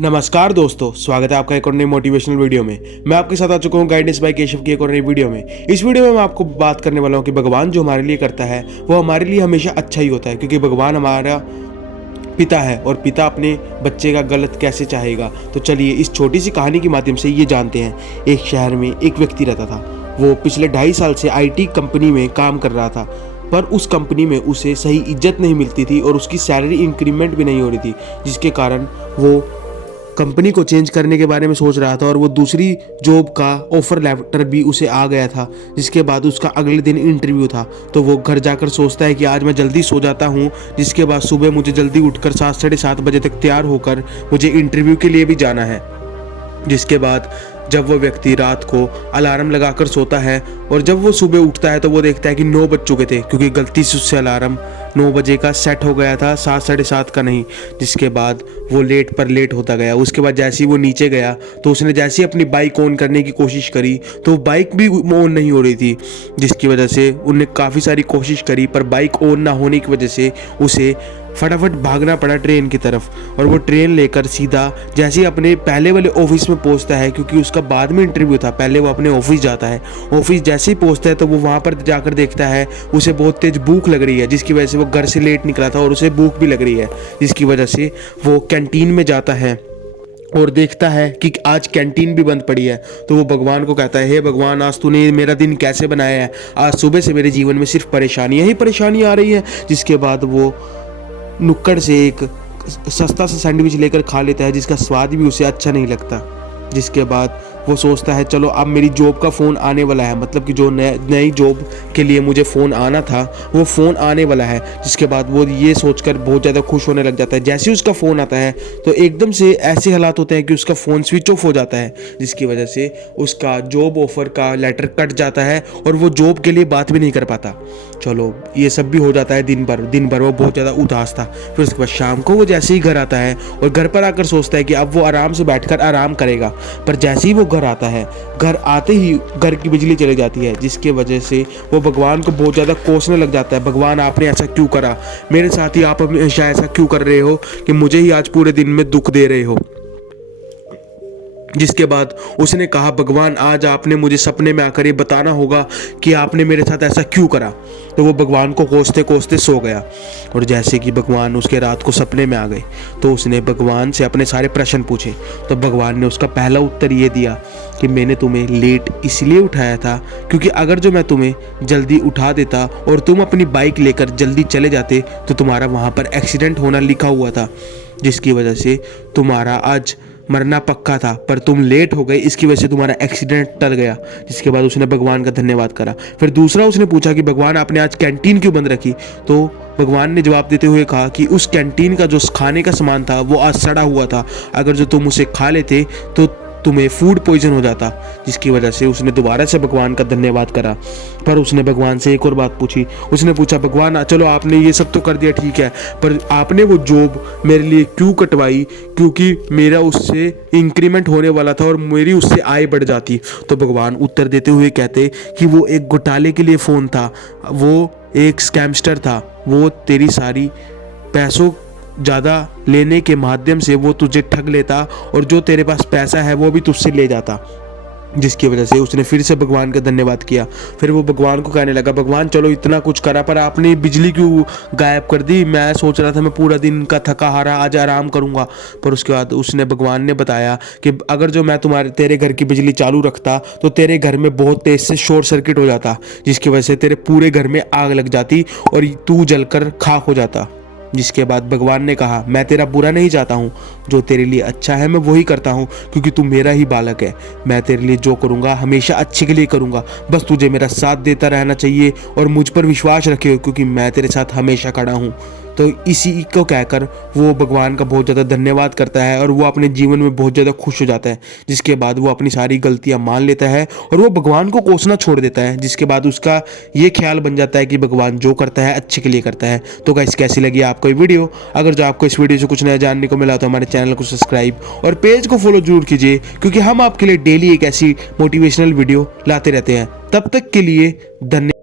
नमस्कार दोस्तों, स्वागत है आपका एक और नई मोटिवेशनल वीडियो में। मैं आपके साथ आ चुका हूँ गाइडेंस बाय केशव की एक और नई वीडियो में। इस वीडियो में मैं आपको बात करने वाला हूँ कि भगवान जो हमारे लिए करता है वो हमारे लिए हमेशा अच्छा ही होता है, क्योंकि भगवान हमारा पिता है और पिता अपने बच्चे का गलत कैसे चाहेगा। तो चलिए इस छोटी सी कहानी के माध्यम से ये जानते हैं। एक शहर में एक व्यक्ति रहता था। वो पिछले 2.5 साल से IT कंपनी में काम कर रहा था, पर उस कंपनी में उसे सही इज्जत नहीं मिलती थी और उसकी सैलरी इंक्रीमेंट भी नहीं हो रही थी, जिसके कारण वो कंपनी को चेंज करने के बारे में सोच रहा था और वो दूसरी जॉब का ऑफर लेटर भी उसे आ गया था। जिसके बाद उसका अगले दिन इंटरव्यू था, तो वो घर जाकर सोचता है कि आज मैं जल्दी सो जाता हूँ, जिसके बाद सुबह मुझे जल्दी उठकर 7-7:30 बजे तक तैयार होकर मुझे इंटरव्यू के लिए भी जाना है। जिसके बाद जब वो व्यक्ति रात को अलार्म लगाकर सोता है और जब वो सुबह उठता है तो वो देखता है कि 9 बज चुके थे, क्योंकि गलती से उससे अलार्म 9 बजे का सेट हो गया था, 7-7:30 का नहीं। जिसके बाद वो लेट पर लेट होता गया। उसके बाद जैसे ही वो नीचे गया तो उसने जैसे ही अपनी बाइक ऑन करने की कोशिश करी तो बाइक भी ऑन नहीं हो रही थी, जिसकी वजह से उन्हें काफ़ी सारी कोशिश करी, पर बाइक ऑन ना होने की वजह से उसे फटाफट भागना पड़ा ट्रेन की तरफ। और वो ट्रेन लेकर सीधा जैसे ही अपने पहले वाले ऑफिस में पहुंचता है, क्योंकि उसका बाद में इंटरव्यू था, पहले वो अपने ऑफिस जाता है। ऑफिस जैसे ही पहुंचता है तो वो वहाँ पर जाकर देखता है उसे बहुत तेज भूख लग रही है, जिसकी वजह से वो घर से लेट निकला था और उसे भूख भी लग रही है। जिसकी वजह से वो कैंटीन में जाता है और देखता है कि आज कैंटीन भी बंद पड़ी है। तो वो भगवान को कहता है, हे भगवान, आज तूने मेरा दिन कैसे बनाया है? आज सुबह से मेरे जीवन में सिर्फ परेशानियाँ ही परेशानी आ रही है। जिसके बाद वो नुक्कड़ से एक सस्ता सा सैंडविच लेकर खा लेता है, जिसका स्वाद भी उसे अच्छा नहीं लगता। जिसके बाद वो सोचता है, चलो अब मेरी जॉब का फ़ोन आने वाला है, मतलब कि जो नई जॉब के लिए मुझे फ़ोन आना था वो फ़ोन आने वाला है। जिसके बाद वो ये सोचकर बहुत ज़्यादा खुश होने लग जाता है। जैसे ही उसका फ़ोन आता है तो एकदम से ऐसे हालात होते हैं कि उसका फ़ोन स्विच ऑफ हो जाता है, जिसकी वजह से उसका जॉब ऑफ़र का लेटर कट जाता है और वो जॉब के लिए बात भी नहीं कर पाता। चलो ये सब भी हो जाता है। दिन भर वो बहुत ज़्यादा उदास था। फिर उसके बाद शाम को वो जैसे ही घर आता है और घर पर आकर सोचता है कि अब वो आराम से बैठकर आराम करेगा, पर जैसे ही वो घर आता है, घर आते ही घर की बिजली चली जाती है, जिसके वजह से वो भगवान को बहुत ज़्यादा कोसने लग जाता है। भगवान, आपने ऐसा क्यों करा? मेरे साथ ही आप हमेशा ऐसा क्यों कर रहे हो कि मुझे ही आज पूरे दिन में दुख दे रहे हो? जिसके बाद उसने कहा, भगवान, आज आपने मुझे सपने में आकर ये बताना होगा कि आपने मेरे साथ ऐसा क्यों करा। तो वो भगवान को कोसते कोसते सो गया। और जैसे कि भगवान उसके रात को सपने में आ गए तो उसने भगवान से अपने सारे प्रश्न पूछे। तो भगवान ने उसका पहला उत्तर ये दिया कि मैंने तुम्हें लेट इसलिए उठाया था क्योंकि अगर जो मैं तुम्हें जल्दी उठा देता और तुम अपनी बाइक लेकर जल्दी चले जाते तो तुम्हारा वहाँ पर एक्सीडेंट होना लिखा हुआ था, जिसकी वजह से तुम्हारा आज मरना पक्का था, पर तुम लेट हो गए, इसकी वजह से तुम्हारा एक्सीडेंट टल गया। जिसके बाद उसने भगवान का धन्यवाद करा। फिर दूसरा उसने पूछा कि भगवान, आपने आज कैंटीन क्यों बंद रखी? तो भगवान ने जवाब देते हुए कहा कि उस कैंटीन का जो खाने का सामान था वो आज सड़ा हुआ था, अगर जो तुम उसे खा लेते तो तुम्हें फूड पॉइजन हो जाता। जिसकी वजह से उसने दोबारा से भगवान का धन्यवाद करा। पर उसने भगवान से एक और बात पूछी। उसने पूछा, भगवान, चलो आपने ये सब तो कर दिया, ठीक है, पर आपने वो जॉब मेरे लिए क्यों कटवाई? क्योंकि मेरा उससे इंक्रीमेंट होने वाला था और मेरी उससे आय बढ़ जाती। तो भगवान उत्तर देते हुए कहते कि वो एक घोटाले के लिए फ़ोन था, वो एक स्कैमस्टर था, वो तेरी सारी पैसों ज़्यादा लेने के माध्यम से वो तुझे ठग लेता और जो तेरे पास पैसा है वो भी तुझसे ले जाता। जिसकी वजह से उसने फिर से भगवान का धन्यवाद किया। फिर वो भगवान को कहने लगा, भगवान, चलो इतना कुछ करा, पर आपने बिजली क्यों गायब कर दी? मैं सोच रहा था मैं पूरा दिन का थका हारा आज आराम करूंगा। पर उसके बाद उसने भगवान ने बताया कि अगर जो मैं तेरे घर की बिजली चालू रखता तो तेरे घर में बहुत तेज से शॉर्ट सर्किट हो जाता, जिसकी वजह से तेरे पूरे घर में आग लग जाती और तू जलकर खाक हो जाता। जिसके बाद भगवान ने कहा, मैं तेरा बुरा नहीं चाहता हूँ, जो तेरे लिए अच्छा है मैं वही करता हूँ, क्योंकि तू मेरा ही बालक है। मैं तेरे लिए जो करूँगा हमेशा अच्छे के लिए करूँगा, बस तुझे मेरा साथ देता रहना चाहिए और मुझ पर विश्वास रखे, क्योंकि मैं तेरे साथ हमेशा खड़ा हूँ। तो इसी को कहकर वो भगवान का बहुत ज़्यादा धन्यवाद करता है और वो अपने जीवन में बहुत ज़्यादा खुश हो जाता है। जिसके बाद वो अपनी सारी गलतियाँ मान लेता है और वो भगवान को कोसना छोड़ देता है। जिसके बाद उसका ये ख्याल बन जाता है कि भगवान जो करता है अच्छे के लिए करता है। तो गाइस, कैसी लगी आपको ये वीडियो? अगर जो आपको इस वीडियो से कुछ नया जानने को मिला तो हमारे चैनल को सब्सक्राइब और पेज को फॉलो जरूर कीजिए, क्योंकि हम आपके लिए डेली एक ऐसी मोटिवेशनल वीडियो लाते रहते हैं। तब तक के लिए धन्यवाद।